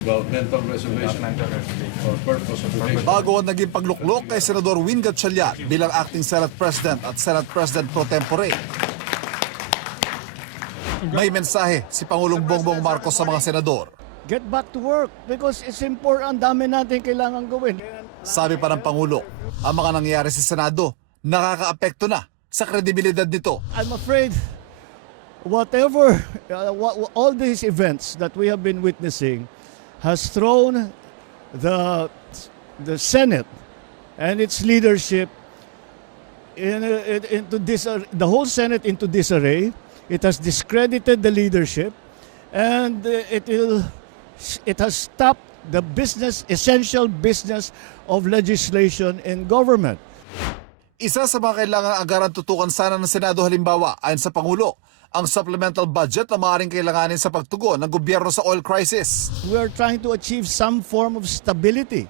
Mental reservation for purpose of the Bago ang naging pagluklok kay Senador Win Gatchalian bilang acting Senate President at Senate President pro tempore. May mensahe si Pangulong Bongbong Marcos sa mga senador. Get back to work because it's important. Ang dami natin kailangan gawin. Sabi pa ng Pangulo, ang mga nangyayari sa Senado nakakaapekto na sa kredibilidad nito. I'm afraid whatever, all these events that we have been witnessing has thrown the Senate and its leadership into the whole Senate into disarray. It has discredited the leadership, and it has stopped the essential business of legislation in government. Isa sa mga kailangang agaran tutukan sana ng Senado halimbawa, ayon sa Pangulo, ang supplemental budget na maaaring kailanganin sa pagtugon ng gobyerno sa oil crisis. We are trying to achieve some form of stability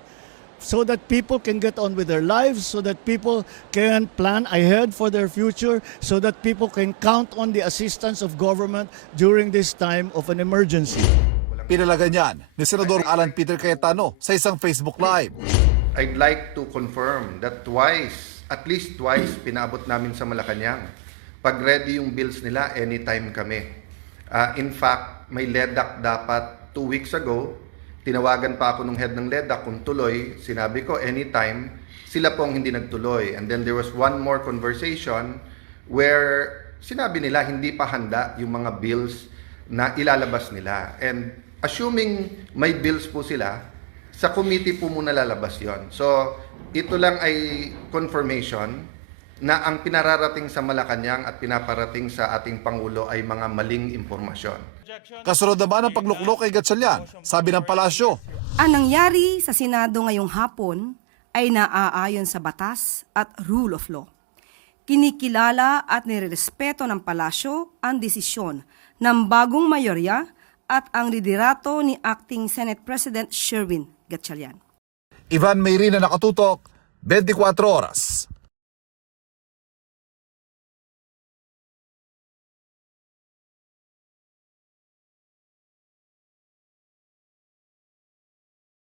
so that people can get on with their lives, so that people can plan ahead for their future, so that people can count on the assistance of government during this time of an emergency. Pinalagan yan ni Senador Alan Peter Cayetano sa isang Facebook Live. I'd like to confirm that at least twice, pinabot namin sa Malacanang. Pag ready yung bills nila, anytime kami. In fact, may LEDAC dapat 2 weeks ago. Tinawagan pa ako nung head ng LEDAC kung tuloy. Sinabi ko, anytime. Sila po ang hindi nagtuloy. And then there was one more conversation where sinabi nila hindi pa handa yung mga bills na ilalabas nila. And assuming may bills po sila, sa committee po muna lalabas yon. So, ito lang ay confirmation na ang pinararating sa Malacanang at pinaparating sa ating Pangulo ay mga maling impormasyon. Kasunod naman ang pagluklok kay Gatchalian, sabi ng palasyo. Ang nangyari sa Senado ngayong hapon ay naaayon sa batas at rule of law. Kinikilala at nirerespeto ng palasyo ang desisyon ng bagong mayorya at ang liderato ni Acting Senate President Sherwin Gatchalian. Ivan Mayrina, Nakatutok, 24 Oras.